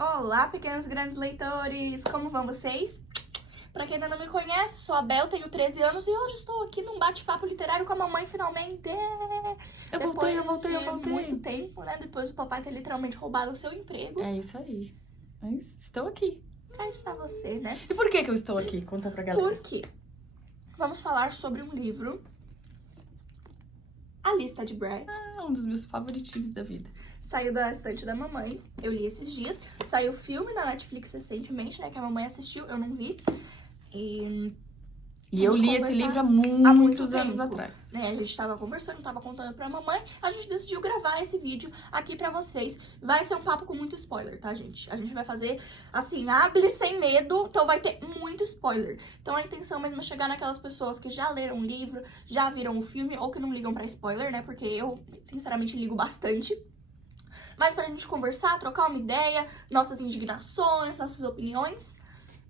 Olá, pequenos e grandes leitores! Como vão vocês? Pra quem ainda não me conhece, sou a Bel, tenho 13 anos e hoje estou aqui num bate-papo literário com a mamãe finalmente! Eu voltei. Muito tempo, né? Depois do papai ter literalmente roubado o seu emprego. É isso aí. Mas estou aqui. Cá está você, né? E por que eu estou aqui? Conta pra galera. Por quê? Vamos falar sobre um livro, A Lista de Brett. Um dos meus favoritinhos da vida. Saiu da estante da mamãe, eu li esses dias. Saiu o filme na Netflix recentemente, né? Que a mamãe assistiu, eu não vi. E eu li esse livro há muitos anos atrás. Né? A gente tava conversando, tava contando pra mamãe. A gente decidiu gravar esse vídeo aqui pra vocês. Vai ser um papo com muito spoiler, tá, gente? A gente vai fazer, assim, hable sem medo. Então vai ter muito spoiler. Então a intenção mesmo é chegar naquelas pessoas que já leram o livro, já viram o filme, ou que não ligam pra spoiler, né? Porque eu, sinceramente, ligo bastante. Mas pra gente conversar, trocar uma ideia, nossas indignações, nossas opiniões.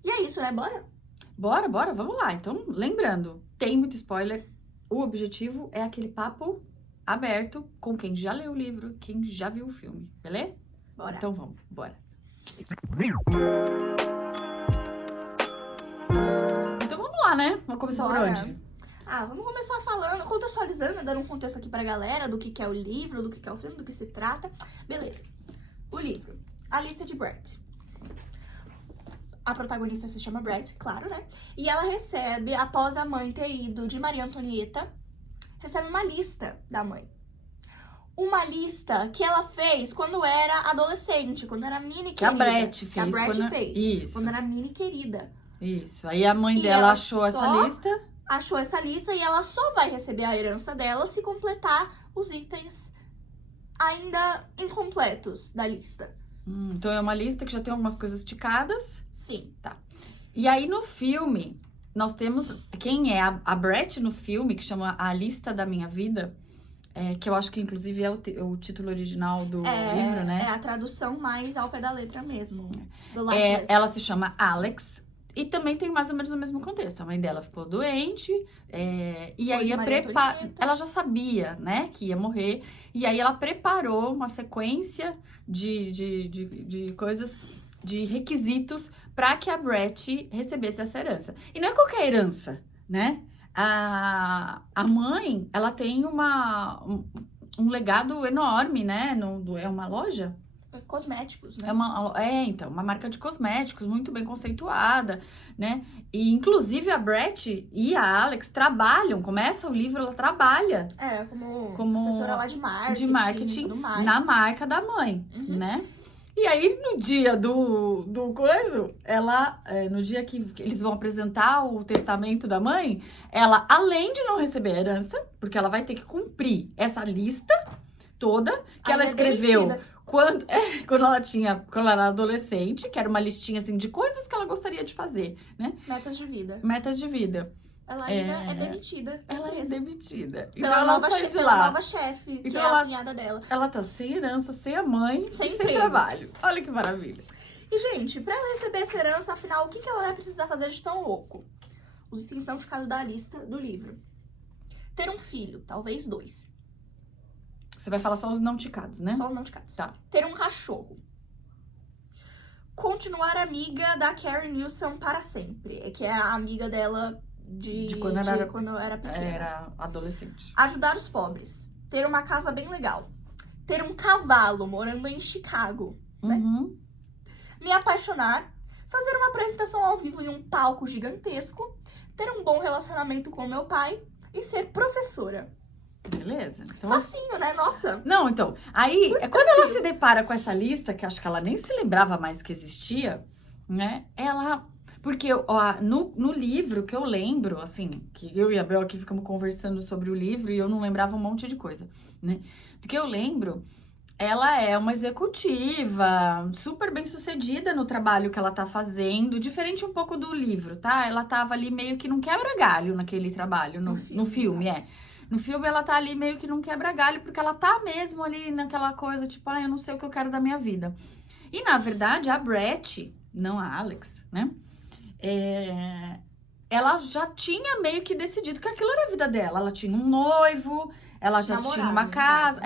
E é isso, né? Bora? Bora, vamos lá. Então, lembrando, tem muito spoiler. O objetivo é aquele papo aberto com quem já leu o livro, quem já viu o filme, beleza? Bora. Então vamos, bora. Então vamos lá, né? Vamos começar por onde? Vamos começar falando, contextualizando, dando um contexto aqui pra galera do que é o livro, do que é o filme, do que se trata. Beleza. O livro, A Lista de Brett. A protagonista se chama Brett, claro, né? E ela recebe, após a mãe ter ido de Maria Antonieta, recebe uma lista da mãe. Uma lista que ela fez quando era adolescente, quando era mini querida. Que a Brett fez. Que a Brett fez. Isso. Quando era mini querida. Isso. Aí a mãe dela achou essa lista. Achou essa lista e ela só vai receber a herança dela se completar os itens ainda incompletos da lista. Então é uma lista que já tem algumas coisas ticadas. Sim. Tá. E aí no filme, nós temos quem é a Brett no filme, que chama A Lista da Minha Vida, que eu acho que inclusive é o título original do livro, né? É a tradução mais ao pé da letra mesmo. Do ela se chama Alex. E também tem mais ou menos o mesmo contexto. A mãe dela ficou doente, e aí ela já sabia, né, que ia morrer. E aí ela preparou uma sequência de coisas, de requisitos para que a Brett recebesse essa herança. E não é qualquer herança, né? A mãe, ela tem um legado enorme, né? É uma loja? Cosméticos, né? Então, uma marca de cosméticos muito bem conceituada, né? E, inclusive, a Brett e a Alex começa o livro, ela trabalha. Como assessora lá de marketing tudo mais. Na marca da mãe, né? E aí, no dia do coisa, no dia que eles vão apresentar o testamento da mãe, ela, além de não receber herança, porque ela vai ter que cumprir essa lista toda que ela escreveu quando ela era adolescente, que era uma listinha assim de coisas que ela gostaria de fazer, né? Metas de vida. Ela ainda é demitida. Ela é demitida. Então ela sai de lá. Pela nova chefe, que é a cunhada dela. Ela tá sem herança, sem a mãe, sem trabalho. Olha que maravilha. E, gente, pra ela receber essa herança, afinal, o que ela vai precisar fazer de tão louco? Os itens não ticados da lista do livro. Ter um filho, talvez 2. Você vai falar só os não ticados, né? Só os não ticados. Tá. Ter um cachorro. Continuar amiga da Carrie Nilsson para sempre. Que é a amiga dela quando era pequena. Era adolescente. Ajudar os pobres. Ter uma casa bem legal. Ter um cavalo morando em Chicago. Né? Me apaixonar. Fazer uma apresentação ao vivo em um palco gigantesco. Ter um bom relacionamento com meu pai. E ser professora. Beleza. Então, facinho, né? Nossa. Não, então. Aí, quando ela se depara com essa lista, que acho que ela nem se lembrava mais que existia, né? Porque no livro que eu lembro, assim, que eu e a Bel aqui ficamos conversando sobre o livro e eu não lembrava um monte de coisa, né? Do que eu lembro, ela é uma executiva super bem sucedida no trabalho que ela tá fazendo, diferente um pouco do livro, tá? Ela tava ali meio que num quebra-galho naquele trabalho, no filme, No filme, ela tá ali meio que num quebra-galho, porque ela tá mesmo ali naquela coisa, tipo, eu não sei o que eu quero da minha vida. E, na verdade, a Brett, não a Alex, né? Ela já tinha meio que decidido que aquilo era a vida dela. Ela tinha um noivo, ela já tinha uma casa.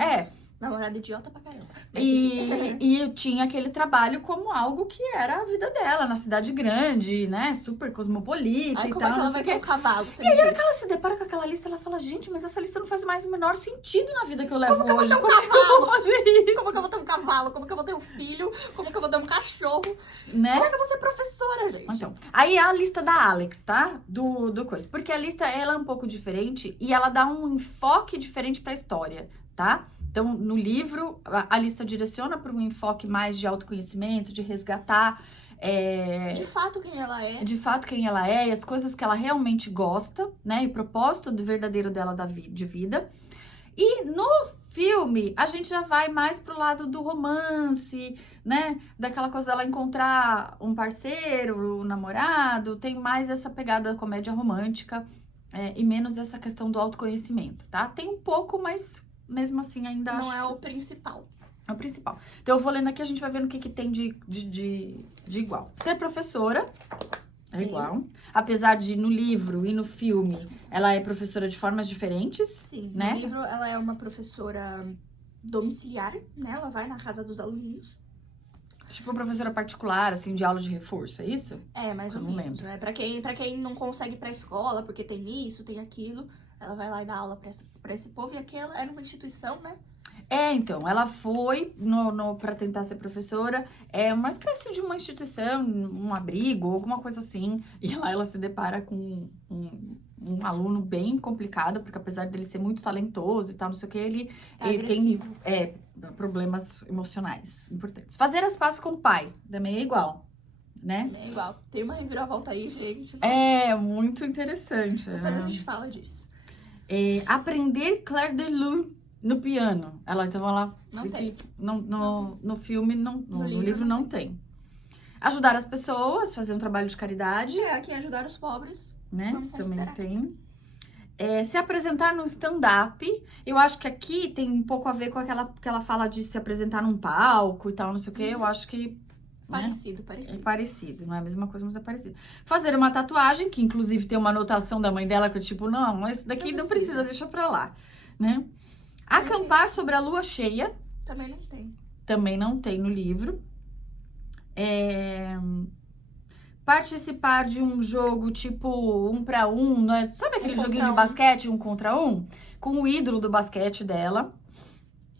Namorada idiota pra caramba. Mas enfim. E eu tinha aquele trabalho como algo que era a vida dela, na cidade grande, né? Super cosmopolita Aí e como tal, é que não ela sei vai o ter quê. um cavalo sem E aí, na hora disso? que ela se depara com aquela lista, ela fala, gente, mas essa lista não faz mais o menor sentido na vida que eu levo Como que eu vou hoje. ter um Como é que eu vou cavalo? fazer isso? Como que eu vou ter um cavalo? Como que eu vou ter um filho? Como que eu vou ter um cachorro? Né? Como é que eu vou ser professora, gente? Então, aí é a lista da Alex, tá? Do coisa. Porque a lista, ela é um pouco diferente e ela dá um enfoque diferente pra história, tá? Então, no livro, a lista direciona para um enfoque mais de autoconhecimento, de resgatar De fato, quem ela é. de fato quem ela é e as coisas que ela realmente gosta, né? E o propósito verdadeiro dela de vida. E no filme, a gente já vai mais pro lado do romance, né? Daquela coisa dela encontrar um parceiro, um namorado. Tem mais essa pegada da comédia romântica e menos essa questão do autoconhecimento, tá? Tem um pouco, mas mesmo assim ainda Não acho é que o principal. é o principal. Então eu vou lendo aqui, a gente vai vendo o que tem de igual. Ser professora é igual. Apesar de no livro e no filme, ela é professora de formas diferentes. Sim, né? no livro ela é uma professora domiciliar, né? Ela vai na casa dos aluninhos. Tipo professora particular, assim, de aula de reforço, é isso? É, mais Eu ou não menos, lembro. né? Pra quem não consegue ir pra escola, porque tem isso, tem aquilo, ela vai lá e dá aula pra esse povo. E aqui ela é numa instituição, né? Então, ela foi pra tentar ser professora, é uma espécie de uma instituição, um abrigo, alguma coisa assim, e lá ela se depara com um aluno bem complicado, porque apesar dele ser muito talentoso e tal, não sei o que, ele tem Agressivo. problemas emocionais importantes. Fazer as pazes com o pai, também é igual, né? É igual. Tem uma reviravolta aí, gente. É muito interessante. Depois a gente fala disso. Aprender Clair de Lune no piano. Ela Não tem. No filme, no livro livro não não tem. Ajudar as pessoas, fazer um trabalho de caridade, Aqui ajudar os pobres. né? Vamos Também considerar. tem. Se apresentar no stand-up. Eu acho que aqui tem um pouco a ver com aquela que ela fala de se apresentar num palco e tal, não sei o quê. Eu acho que né? Parecido, É parecido. parecido, não é a mesma coisa, mas é parecido. Fazer uma tatuagem, que inclusive tem uma anotação da mãe dela, que eu tipo, não, esse daqui não precisa, deixa pra lá, né? Acampar sobre a lua cheia, Também não tem. também não tem no livro. Participar de um jogo tipo 1 para 1, né? Sabe aquele contra joguinho de um. basquete, 1 contra 1? Com o ídolo do basquete dela.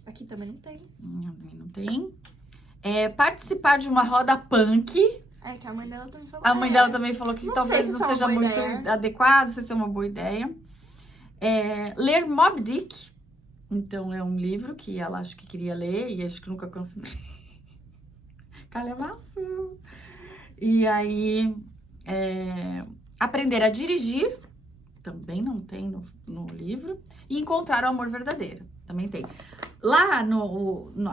Aqui também não tem. Também não tem. Participar de uma roda punk. É que a mãe dela também falou. A mãe dela também falou que Não talvez sei se não isso é uma seja boa muito ideia. adequado, não sei se é uma boa ideia. Ler Moby Dick. Então, é um livro que ela acho que queria ler e acho que nunca conseguiu. Calhamaço! E aí, aprender a dirigir. Também não tem no livro. E encontrar o amor verdadeiro. Também tem. Lá,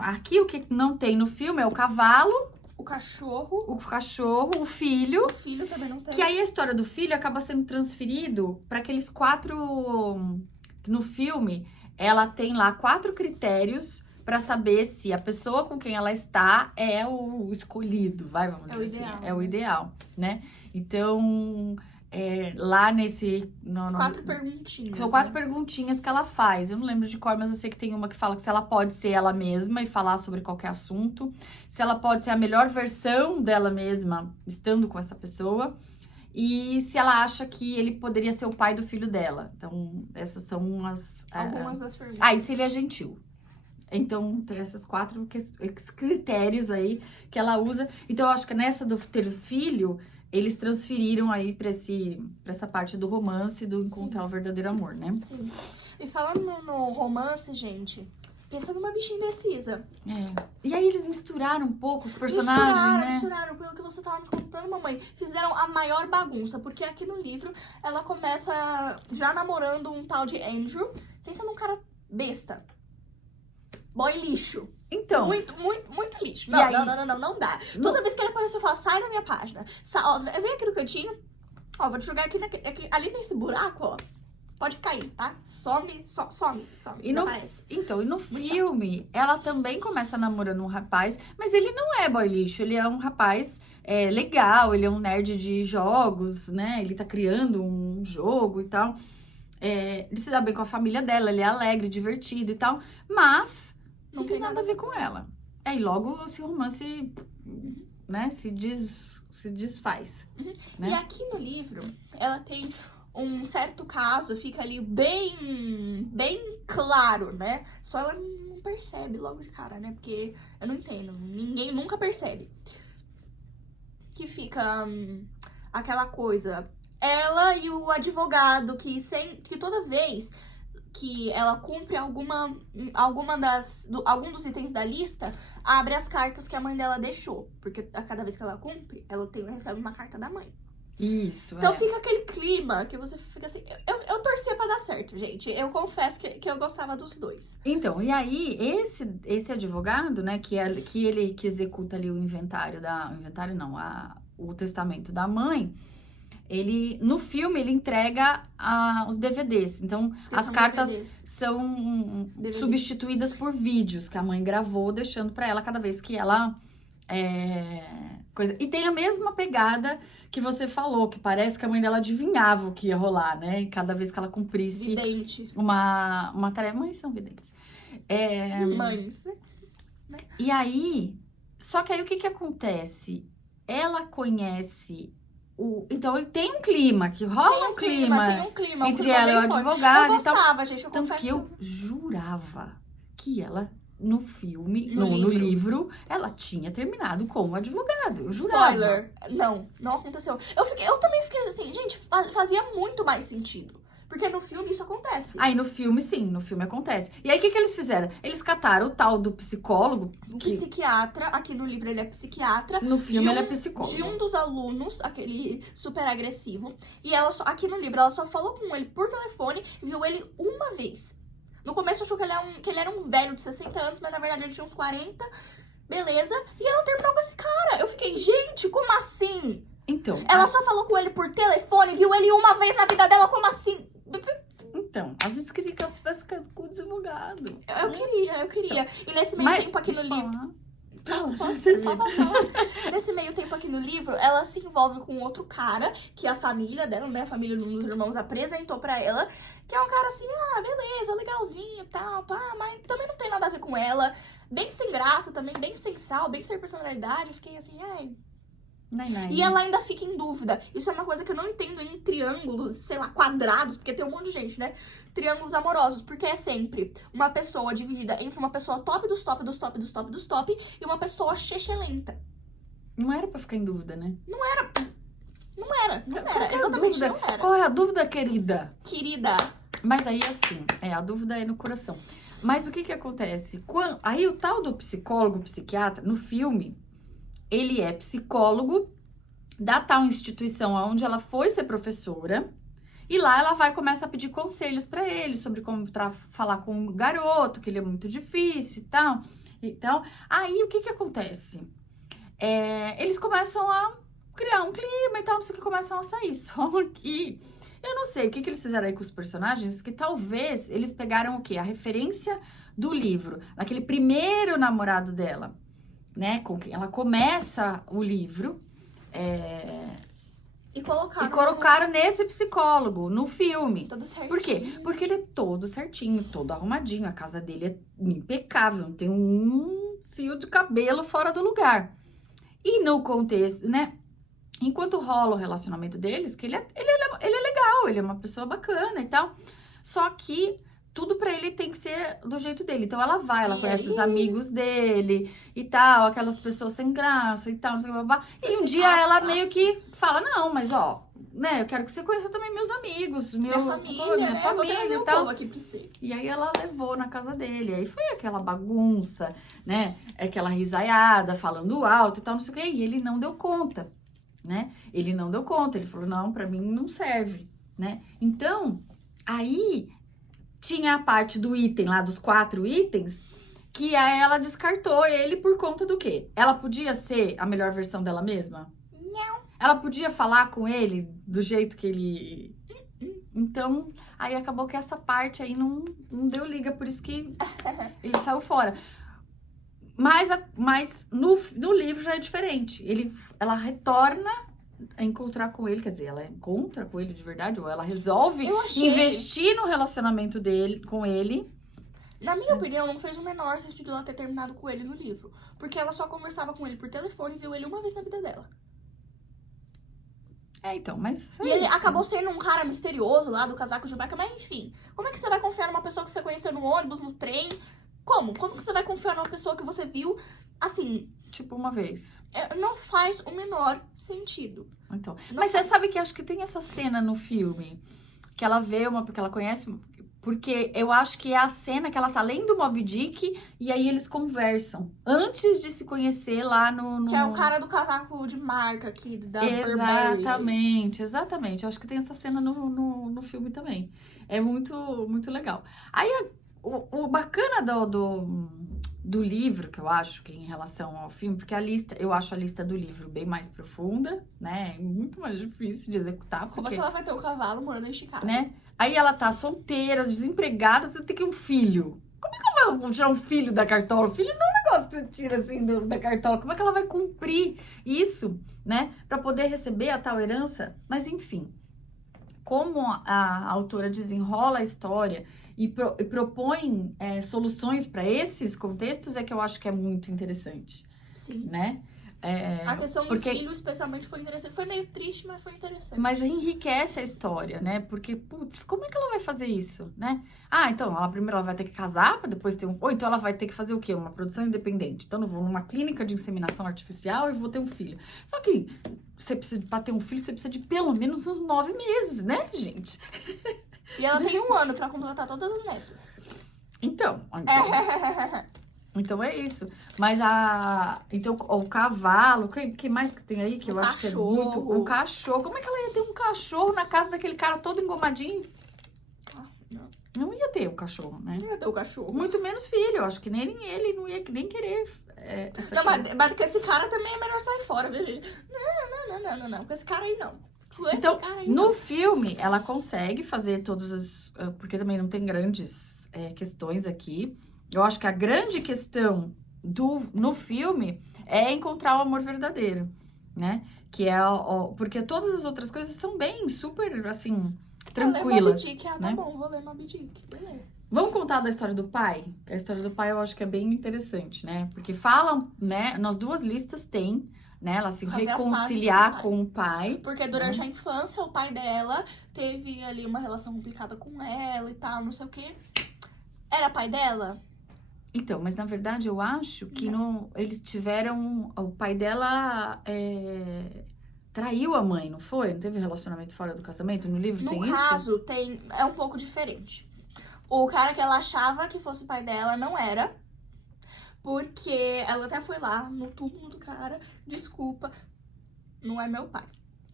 aqui o que não tem no filme é o cavalo, O cachorro. o cachorro, o filho. O filho também não tem. Que aí a história do filho acaba sendo transferido para aqueles 4... No filme, ela tem lá 4 critérios para saber se a pessoa com quem ela está é o escolhido, vamos É o dizer ideal, assim. É o né? ideal, né? Então, lá nesse... 4 perguntinhas. São 4 né? perguntinhas que ela faz. Eu não lembro de cor, mas eu sei que tem uma que fala que se ela pode ser ela mesma e falar sobre qualquer assunto. Se ela pode ser a melhor versão dela mesma, estando com essa pessoa. E se ela acha que ele poderia ser o pai do filho dela. Então, essas são Algumas das perguntas. e se ele é gentil. Então, tem essas 4 critérios aí que ela usa. Então, eu acho que nessa do ter filho, eles transferiram aí pra essa parte do romance, do encontrar o verdadeiro amor, né? Sim. E falando no romance, gente, pensa numa bicha indecisa. E aí eles misturaram um pouco os personagens, né? Misturaram, pelo que você tava me contando, mamãe. Fizeram a maior bagunça, porque aqui no livro ela começa já namorando um tal de Andrew. Pensa num cara besta. Boy lixo. Então, Muito lixo. E Não, aí? não dá. Toda vez que ele aparece, eu falo, sai da minha página. Vem aqui no cantinho. Ó, vou te jogar aqui ali nesse buraco, ó. Pode ficar aí, tá? Some. E no desaparece. filme, ela também começa namorando um rapaz, mas ele não é boy lixo, ele é um rapaz legal, ele é um nerd de jogos, né? Ele tá criando um jogo e tal. Ele se dá bem com a família dela, ele é alegre, divertido e tal, mas não tem nada a ver com ela. Aí logo esse romance, né, se desfaz. Né? E aqui no livro, ela tem um certo caso, fica ali bem claro, né? Só ela não percebe logo de cara, né? Porque eu não entendo, ninguém nunca percebe. Que fica aquela coisa, ela e o advogado que toda vez que ela cumpre algum dos itens da lista, abre as cartas que a mãe dela deixou. Porque a cada vez que ela cumpre, ela recebe uma carta da mãe. Isso, Então fica aquele clima que você fica assim... Eu torcia pra dar certo, gente. Eu confesso que eu gostava dos dois. Então, e aí, esse advogado, né, que ele que executa ali o o testamento da mãe, ele, no filme, ele entrega os DVDs. Então, as cartas DVDs. são DVDs. substituídas por vídeos que a mãe gravou, deixando pra ela cada vez que ela... E tem a mesma pegada que você falou, que parece que a mãe dela adivinhava o que ia rolar, né? E cada vez que ela cumprisse Vidente. uma tarefa... Mães são videntes. Mães. E aí... Só que aí o que acontece? Ela conhece... Então tem um clima, que rola um clima Tem um clima. entre ela e o advogado. Eu gostava, gente. Eu tanto confesso que eu jurava que ela... No filme, no livro. livro, ela tinha terminado com o advogado. Eu jurava. Spoiler. Não aconteceu. Eu também fiquei assim, gente, fazia muito mais sentido. Porque no filme isso acontece. Aí no filme, sim, no filme acontece. E aí o que eles fizeram? Eles cataram o tal do psicólogo. Psiquiatra, aqui no livro ele é psiquiatra. No filme ele é psicólogo. De um dos alunos, aquele super agressivo. E ela aqui no livro, ela só falou com ele por telefone, viu ele uma vez. No começo achou que ele era um velho de 60 anos, mas na verdade ele tinha uns 40. Beleza. E ela terminou com esse cara. Eu fiquei, gente, como assim? Então. Ela só falou com ele por telefone, viu ele uma vez na vida dela, como assim? Então, a gente queria que ela tivesse ficado com o advogado. Eu queria. E nesse meio tempo aqui no livro... Nesse meio tempo aqui no livro, ela se envolve com outro cara, que a família dela, né? A família de um dos irmãos apresentou pra ela, que é um cara assim, beleza, legalzinho e tal, pá, mas também não tem nada a ver com ela. Bem sem graça também, bem sem sal, bem sem personalidade. Eu fiquei assim, E ela ainda fica em dúvida. Isso é uma coisa que eu não entendo em triângulos, sei lá, quadrados, porque tem um monte de gente, né? Triângulos amorosos, porque é sempre uma pessoa dividida entre uma pessoa top dos top, dos top, dos top, dos top e uma pessoa chechelenta. Não era pra ficar em dúvida, né? Não era. Qual é a Exatamente, dúvida? não era. Qual é a dúvida, querida? Querida. Mas aí, assim, a dúvida é no coração. Mas o que acontece? Aí o tal do psicólogo, psiquiatra, no filme... Ele é psicólogo da tal instituição onde ela foi ser professora. E lá ela começa a pedir conselhos pra ele sobre como falar com o garoto, que ele é muito difícil e tal. Então, aí o que acontece? Eles começam a criar um clima e tal, não sei o que, começam a sair. Só que eu não sei o que eles fizeram aí com os personagens, que talvez eles pegaram o quê? A referência do livro, daquele primeiro namorado dela. Né, com quem ela começa o livro E colocaram nesse psicólogo, no filme. Todo certinho. Por quê? Porque ele é todo certinho, todo arrumadinho. A casa dele é impecável, não tem um fio de cabelo fora do lugar. E no contexto, né? Enquanto rola o relacionamento deles, que ele é legal, ele é uma pessoa bacana e tal. Só que tudo pra ele tem que ser do jeito dele. Então ela conhece os amigos dele e tal, aquelas pessoas sem graça e tal, não sei o que, babá. E um dia ela meio que fala, não, mas né, eu quero que você conheça também meus amigos, minha família e tal. Aqui pra você. E aí ela levou na casa dele. Aí foi aquela bagunça, né? Aquela risaiada, falando alto e tal, não sei o que. E ele não deu conta, né? Ele não deu conta. Ele falou, não, pra mim não serve, né? Então, aí... Tinha a parte do item lá, dos 4 itens, que aí ela descartou ele por conta do quê? Ela podia ser a melhor versão dela mesma? Não. Ela podia falar com ele do jeito que ele... Então, aí acabou que essa parte aí não deu liga, por isso que ele saiu fora. Mas no livro já é diferente. Ela retorna a encontrar com ele, quer dizer, ela encontra com ele de verdade, ou ela resolve investir no relacionamento dele com ele. Na minha opinião, não fez o menor sentido ela ter terminado com ele no livro. Porque ela só conversava com ele por telefone e viu ele uma vez na vida dela. Então, mas E ele acabou sendo um cara misterioso lá do casaco de barca, mas enfim. Como é que você vai confiar numa pessoa que você conheceu no ônibus, no trem? Como? Como que você vai confiar numa pessoa que você viu, assim, tipo, uma vez. não faz o menor sentido. Então, Não mas você faz. sabe que acho que tem essa cena no filme, que ela vê porque ela conhece, porque eu acho que é a cena que ela tá lendo Moby Dick e aí eles conversam, antes de se conhecer lá no... Que é o cara do casaco de marca aqui, da Burberry. Exatamente. Eu acho que tem essa cena no filme também. É muito, muito legal. Aí, o bacana do livro, que eu acho que em relação ao filme, porque eu acho a lista do livro bem mais profunda, né? É muito mais difícil de executar. Como é que ela vai ter um cavalo morando em Chicago? Né? Aí ela tá solteira, desempregada, tu tem que ter um filho. Como é que ela vai tirar um filho da cartola? O filho não é um negócio que você tira assim da cartola. Como é que ela vai cumprir isso, né? Pra poder receber a tal herança? Mas enfim, como a autora desenrola a história e propõe soluções para esses contextos, é que eu acho que é muito interessante, Sim. né? A questão do filho, especialmente, foi interessante. Foi meio triste, mas foi interessante. Mas enriquece a história, né? Porque, putz, como é que ela vai fazer isso, né? Então, primeiro ela vai ter que casar, pra depois ter um... Ou então ela vai ter que fazer o quê? Uma produção independente. Então, eu vou numa clínica de inseminação artificial e vou ter um filho. Só que, pra ter um filho, você precisa de pelo menos uns 9 meses, né, gente? E ela tem 1 ano pra completar todas as metas. Então é isso. Mas então, o cavalo, o que mais que tem aí que eu acho que é muito... O cachorro. Como é que ela ia ter um cachorro na casa daquele cara todo engomadinho? Não ia ter o cachorro, né? Não ia ter o cachorro. Muito menos filho. Eu acho que nem ele não ia nem querer. Não, mas com esse cara também é melhor sair fora, viu, gente? Não. Com esse cara aí, não. Então, no filme, ela consegue fazer todos os... Porque também não tem grandes questões aqui. Eu acho que a grande questão no filme é encontrar o amor verdadeiro, né? Que é porque todas as outras coisas são bem, super, assim, tranquilas. Moby Dick, né? Tá bom, vou ler Moby Dick, beleza. Vamos contar da história do pai? A história do pai eu acho que é bem interessante, né? Porque falam, né? Nas 2 listas tem, né? Ela se reconciliar com o pai. Porque durante a infância, o pai dela teve ali uma relação complicada com ela e tal, não sei o quê. Era pai dela? Então, mas na verdade eu acho que eles tiveram... O pai dela traiu a mãe, não foi? Não teve relacionamento fora do casamento? No livro tem isso? No caso, é um pouco diferente. O cara que ela achava que fosse pai dela não era. Porque ela até foi lá no túmulo do cara. Desculpa, não é meu pai.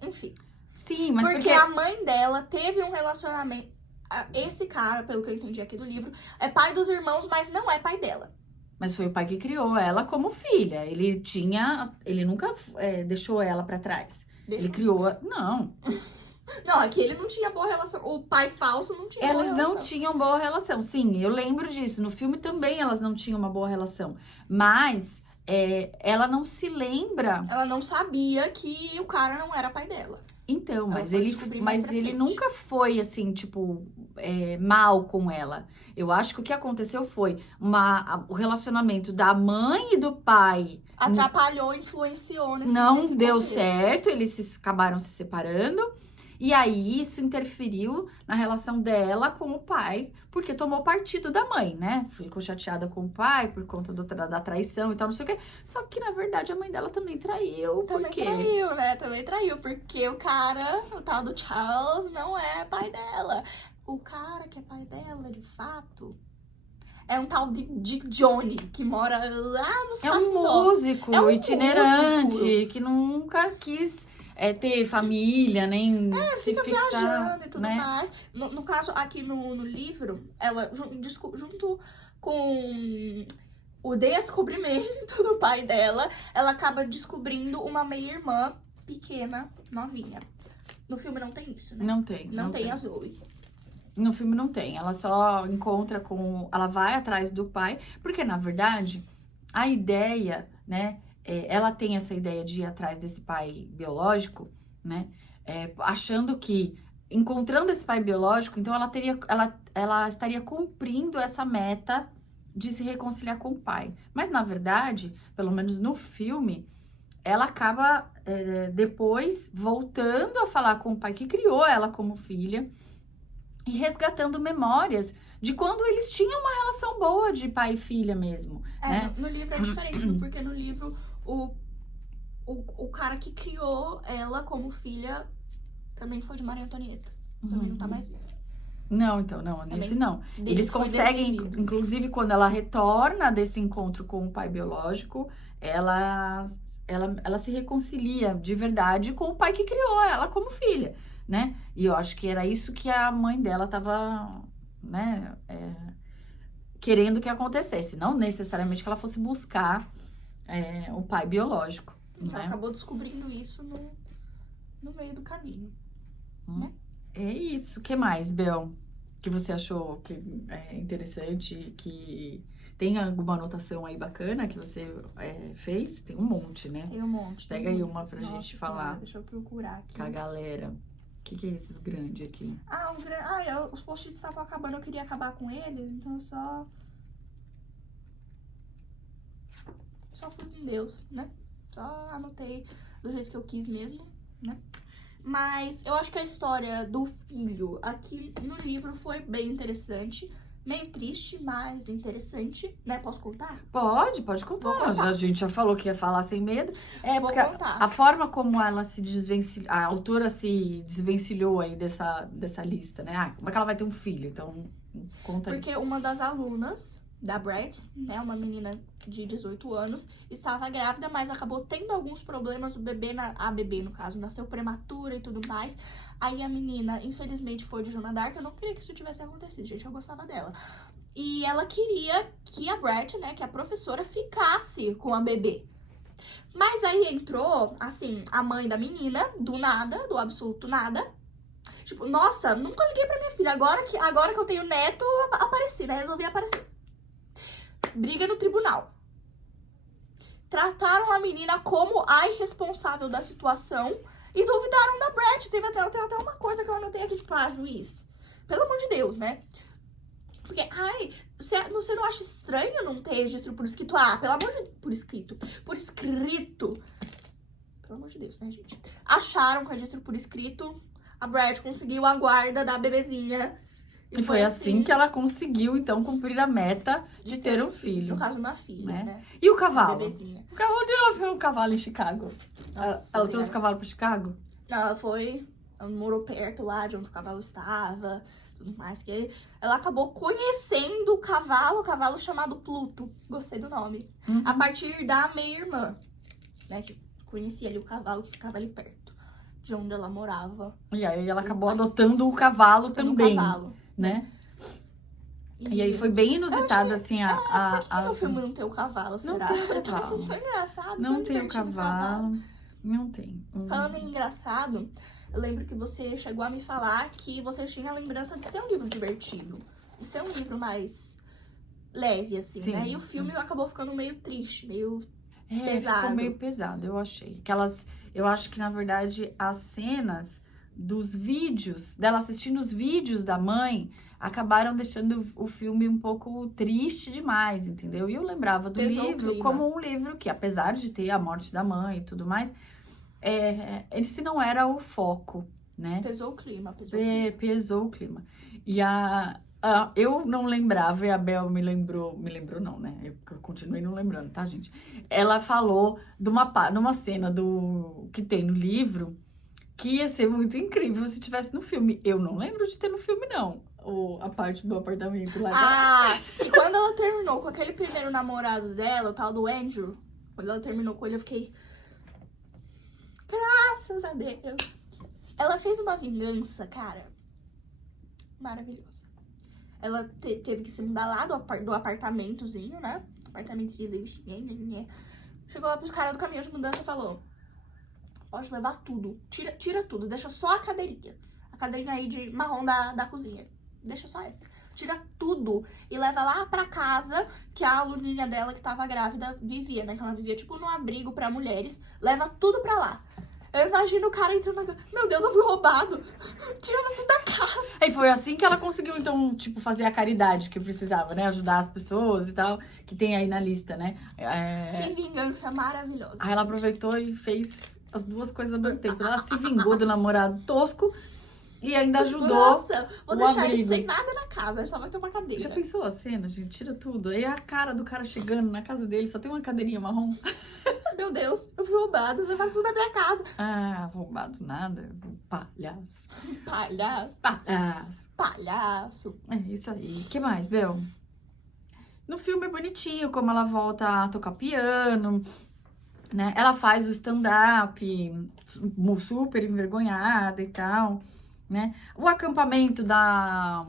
Enfim. Sim, mas porque a mãe dela teve um relacionamento... Esse cara, pelo que eu entendi aqui do livro, é pai dos irmãos, mas não é pai dela. Mas foi o pai que criou ela como filha. Ele nunca deixou ela pra trás. Ele criou... Não. Não, aqui ele não tinha boa relação. O pai falso não tinha boa relação. Elas não tinham boa relação. Sim, eu lembro disso. No filme também elas não tinham uma boa relação. Mas ela não se lembra... Ela não sabia que o cara não era pai dela. Então, mas ele nunca foi, assim, tipo, mal com ela. Eu acho que o que aconteceu foi o relacionamento da mãe e do pai... Atrapalhou, influenciou nesse Não deu contexto. certo, eles acabaram se separando. E aí, isso interferiu na relação dela com o pai, porque tomou partido da mãe, né? Ficou chateada com o pai por conta da traição e tal, não sei o quê. Só que, na verdade, a mãe dela também traiu. Também traiu, né? Também traiu, porque o cara, o tal do Charles, não é pai dela. O cara que é pai dela, de fato... É um tal de Johnny, que mora lá nos É um músico itinerante, que nunca quis ter família, nem se fica fixar, viajando e tudo né? mais. No caso, aqui no livro, ela, junto com o descobrimento do pai dela, ela acaba descobrindo uma meia-irmã pequena, novinha. No filme não tem isso, né? Não tem. Não tem a Zoe. No filme não tem, ela só encontra ela vai atrás do pai, porque na verdade, a ideia, né, ela tem essa ideia de ir atrás desse pai biológico, né, achando que, encontrando esse pai biológico, então ela estaria cumprindo essa meta de se reconciliar com o pai. Mas, na verdade, pelo menos no filme, ela acaba depois voltando a falar com o pai que criou ela como filha e resgatando memórias de quando eles tinham uma relação boa de pai e filha mesmo, né? No livro é diferente, porque no livro o cara que criou ela como filha também foi de Maria Antonieta. Também não tá mais vivo. Não, então, não, nesse não. Dele Eles foi conseguem, definido. inclusive, quando ela retorna desse encontro com o pai biológico, ela se reconcilia de verdade com o pai que criou ela como filha, né? E eu acho que era isso que a mãe dela tava, né, querendo que acontecesse. Não necessariamente que ela fosse buscar o pai biológico, Ela né? acabou descobrindo isso no meio do caminho. É isso. O que mais, Bel? Que você achou que é interessante? Que tem alguma anotação aí bacana que você fez? Tem um monte, né? Tem um monte. Pega aí uma pra gente falar. Senhora, deixa eu procurar aqui. Com a galera. O que é esses grandes aqui? Os post-its estavam acabando, eu queria acabar com eles, então eu só fui com Deus, né? Só anotei do jeito que eu quis mesmo, né? Mas eu acho que a história do filho aqui no livro foi bem interessante. Meio triste, mas interessante, né? Posso contar? Pode Vou contar. contar. A gente já falou que ia falar sem medo. Vou Porque contar. a forma como ela se desvencilhou, a autora se desvencilhou aí dessa lista, né? Como é que ela vai ter um filho? Então, conta aí. Porque uma das alunas da Brett, né, uma menina de 18 anos, estava grávida, mas acabou tendo alguns problemas, a bebê, no caso, nasceu prematura e tudo mais. Aí a menina, infelizmente, foi de Joana d'Arc. Eu não queria que isso tivesse acontecido, gente, eu gostava dela. E ela queria que a Brett, né, que a professora, ficasse com a bebê. Mas aí entrou, assim, a mãe da menina, do nada, do absoluto nada. Tipo, nossa, nunca liguei pra minha filha. Agora que eu tenho neto, apareci, né? Resolvi aparecer. Briga no tribunal. Trataram a menina como a irresponsável da situação e duvidaram da Brett. Tem até uma coisa que eu anotei aqui, tipo, juiz. Pelo amor de Deus, né? Porque, você não acha estranho não ter registro por escrito? Pelo amor de Deus, por escrito. Pelo amor de Deus, né, gente? Acharam o registro por escrito. A Brett conseguiu a guarda da bebezinha. E foi assim que ela conseguiu, então, cumprir a meta de ter um filho. No caso, uma filha, né? E o Uma cavalo? bebezinha. Onde ela viu um cavalo em Chicago? Nossa, Ela trouxe o cavalo para Chicago? Não, ela morou perto lá de onde o cavalo estava, tudo mais. Que ela acabou conhecendo o cavalo chamado Pluto. Gostei do nome. Uhum. A partir da meia-irmã, né? Que conhecia ali o cavalo que ficava ali perto, de onde ela morava. E aí ela acabou adotando o cavalo também, né? E aí foi bem inusitado, assim, Por que no filme não tem o cavalo, será? Não tem o cavalo. Tão engraçado. Não tão tem o divertido cavalo. Não tem. Falando em engraçado, eu lembro que você chegou a me falar que você tinha a lembrança de ser um livro divertido. De ser um livro mais leve, assim, Sim, né? E o filme acabou ficando meio triste, meio Ficou pesado. meio pesado, eu achei. Eu acho que, na verdade, as cenas dos vídeos, dela assistindo os vídeos da mãe, acabaram deixando o filme um pouco triste demais, entendeu? E eu lembrava do Pesou o livro clima. como um livro que, apesar de ter a morte da mãe e tudo mais, esse não era o foco, né? Pesou o clima, Pesou o clima. E eu não lembrava, e a Bel me lembrou não, né? Eu continuei não lembrando, tá, gente? Ela falou numa cena que tem no livro que ia ser muito incrível se tivesse no filme. Eu não lembro de ter no filme, não. A parte do apartamento lá. E quando ela terminou com aquele primeiro namorado dela, o tal do Andrew, quando ela terminou com ele, eu fiquei... Graças a Deus. Ela fez uma vingança, cara, maravilhosa. Ela teve que se mudar lá do apartamentozinho, né? Apartamento de Lewis. Chegou lá pros caras do caminhão de mudança e falou: pode levar tudo. Tira tudo. Deixa só a cadeirinha. A cadeirinha aí de marrom da cozinha. Deixa só essa. Tira tudo e leva lá pra casa que a aluninha dela, que tava grávida, vivia, né? Que ela vivia, tipo, num abrigo pra mulheres. Leva tudo pra lá. Eu imagino o cara entrando na casa. Meu Deus, eu fui roubado. Tirando tudo da casa. E foi assim que ela conseguiu, então, tipo, fazer a caridade que precisava, né? Ajudar as pessoas e tal, que tem aí na lista, né? Que vingança maravilhosa. Aí ela aproveitou e fez as duas coisas ao mesmo tempo. Ela se vingou do namorado tosco e ainda ajudou. Nossa, vou o deixar ele abrigo. sem nada na casa, ele só vai ter uma cadeira. Já pensou a cena, gente? Tira tudo. Aí a cara do cara chegando na casa dele, só tem uma cadeirinha marrom. Meu Deus, eu fui roubado, levaram tudo da minha casa. Ah, roubado nada. Palhaço. Palhaço, Palhaço. palhaço. É isso aí. O que mais, Bel? No filme é bonitinho, como ela volta a tocar piano, né? Ela faz o stand-up, super envergonhada e tal, né? O acampamento da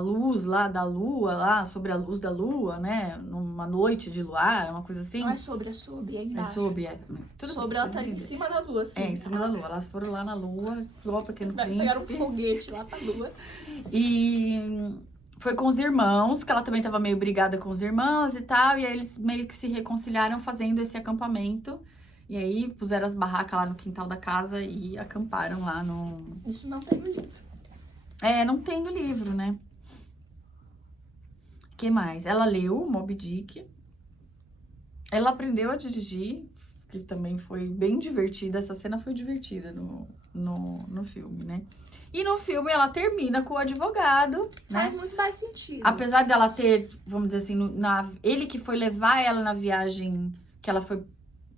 luz lá, da lua lá, sobre a luz da lua, né? Numa noite de luar, uma coisa assim. Não é sobre, é embaixo. É sobre, Tudo Sobre bem, ela vocês tá em entenderam. cima da lua, assim. É, em cima da lua. Elas foram lá na lua, igual o Pequeno Pegaram um Príncipe. foguete lá pra lua. E foi com os irmãos, que ela também tava meio brigada com os irmãos e tal. E aí eles meio que se reconciliaram fazendo esse acampamento. E aí puseram as barracas lá no quintal da casa e acamparam lá no... Isso não tem no livro. É, não tem no livro, né? O que mais? Ela leu Moby Dick. Ela aprendeu a dirigir, que também foi bem divertida. Essa cena foi divertida no filme, né? E no filme ela termina com o advogado, Faz né? muito mais sentido. Apesar dela ter, vamos dizer assim, ele que foi levar ela na viagem que ela foi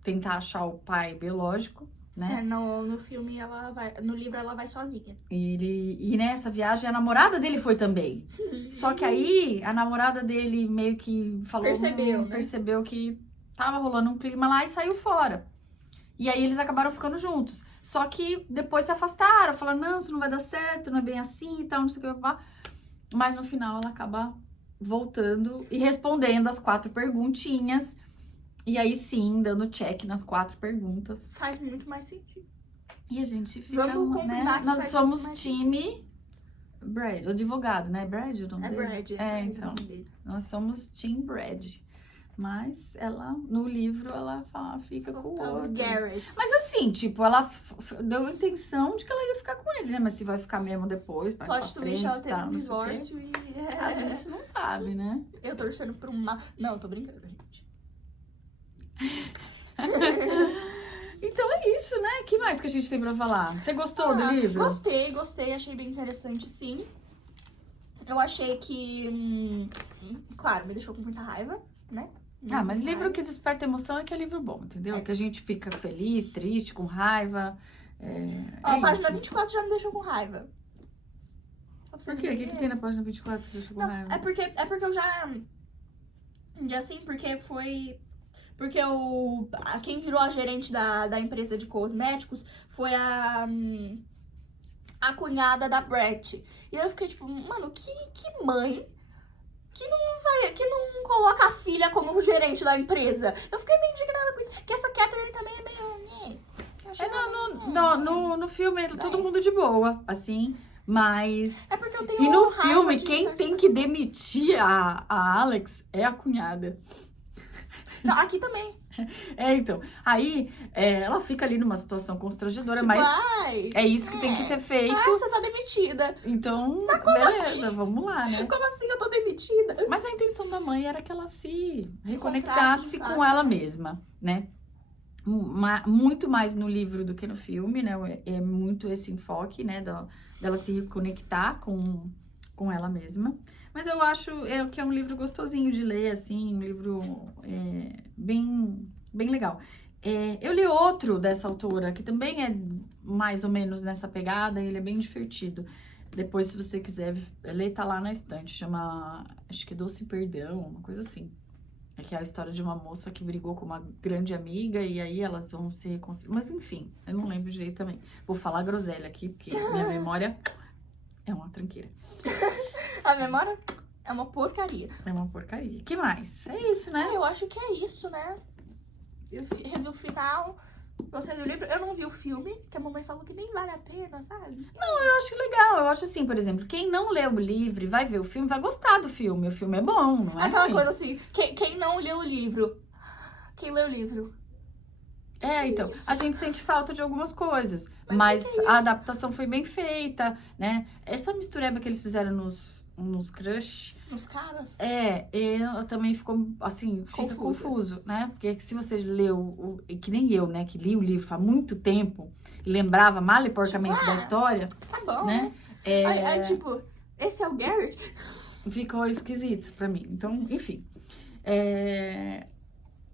tentar achar o pai biológico, né? É, no filme ela vai. No livro ela vai sozinha. E nessa viagem a namorada dele foi também. Só que aí a namorada dele meio que falou, Percebeu, né? percebeu que tava rolando um clima lá e saiu fora. E aí eles acabaram ficando juntos. Só que depois se afastaram, falaram, não, isso não vai dar certo, não é bem assim e tal, não sei o que. Mas no final ela acaba voltando e respondendo as 4 perguntinhas. E aí sim, dando check nas 4 perguntas. Faz muito mais sentido. E a gente fica, Vamos né? combinar que Nós faz somos mais time Brad, o advogado, né? Brad o nome É dele? Brad. É, então. Nós somos Team Brad. Mas ela, no livro, ela fica com o outro. Garrett. Mas assim, tipo, ela deu a intenção de que ela ia ficar com ele, né? Mas se vai ficar mesmo depois, pra Plot frente, twist, ela e teve tal, um não sei o quê. divórcio e... A gente não sabe, né? Eu torcendo por uma... Não, tô brincando, gente. Então é isso, né? O que mais que a gente tem pra falar? Você gostou do livro? Gostei, achei bem interessante, sim. Eu achei que... claro, me deixou com muita raiva, né? Ah, mas Muita livro raiva. que desperta emoção é que é livro bom, entendeu? É. Que a gente fica feliz, triste, com raiva. Ó, a página isso. 24 já me deixou com raiva. Só pra você Por quê? O que entender. tem na página 24 que deixou com Não, raiva? é porque eu já... E assim, porque foi... Porque quem virou a gerente da empresa de cosméticos foi a cunhada da Brett. E eu fiquei tipo, mano, que mãe que não coloca a filha como gerente da empresa? Eu fiquei meio indignada com isso. Que essa Catherine também é meio... Eu achei ela meio- No filme, todo mundo de boa, assim, mas... É porque eu tenho E no raiva filme, de quem certas tem que demitir a Alex é a cunhada. Não, aqui também. É, então. Aí, ela fica ali numa situação constrangedora, Tipo, mas ai, é isso que tem que ter feito. você tá demitida. Então, beleza, vamos lá, né? Como assim eu tô demitida? Mas a intenção da mãe era que ela se Encontrasse, reconectasse de com fato, ela né? mesma, né? Muito mais no livro do que no filme, né? É muito esse enfoque, né? Dela se reconectar com ela mesma. Mas eu acho que é um livro gostosinho de ler, assim, um livro bem legal. Eu li outro dessa autora, que também é mais ou menos nessa pegada, ele é bem divertido. Depois, se você quiser ler, tá lá na estante. Chama, acho que Doce Perdão, uma coisa assim. É que é a história de uma moça que brigou com uma grande amiga e aí elas vão se reconciliar. Mas enfim, eu não lembro direito também. Vou falar groselha aqui, porque minha memória é uma tranqueira. A memória é uma porcaria. É uma porcaria. Que mais? É isso, né? Eu acho que é isso, né? Eu revi o final, gostei do livro. Eu não vi o filme, que a mamãe falou que nem vale a pena, sabe? Eu acho legal. Eu acho assim, por exemplo, quem não leu o livro e vai ver o filme, vai gostar do filme. O filme é bom, não é Aquela ruim. coisa assim, quem não leu o livro? Quem leu o livro? Então, isso? a gente sente falta de algumas coisas, Mas mas que é a adaptação foi bem feita, né? Essa mistureba que eles fizeram nos Crush, Os caras? eu também ficou, assim, fica confuso, né? Porque se você leu, que nem eu, né? Que li o livro há muito tempo, e lembrava mal e porcamente da história, Tá bom, né? Aí, tipo, esse é o Garrett? Ficou esquisito pra mim. Então, enfim.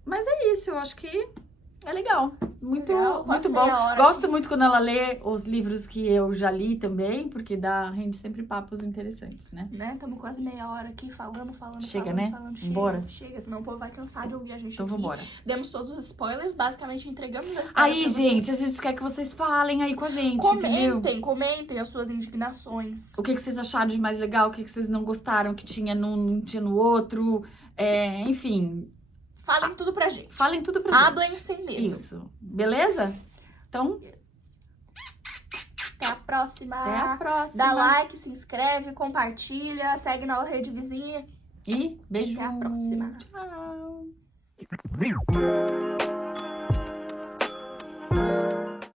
Mas é isso, eu acho que é legal. Muito, Legal, quase muito bom. meia hora Gosto muito quando ela lê os livros que eu já li também, porque rende sempre papos interessantes, né? Né? Estamos quase meia hora aqui falando. Chega, falando, né? falando. Bora. Chega, senão o povo vai cansar de ouvir a gente Então aqui. vambora. Demos todos os spoilers, basicamente entregamos a história Aí, pra gente, a gente quer que vocês falem aí com a gente, entendeu? Comentem as suas indignações. O que vocês acharam de mais legal, o que vocês não gostaram, que tinha num, não tinha no outro. Enfim, Falem tudo pra gente. falem tudo pra gente. Hablem sem medo. Isso. Beleza? Então, Até a próxima. até a próxima. Dá like, se inscreve, compartilha, segue na rede vizinha. E beijo. Até a próxima. Tchau.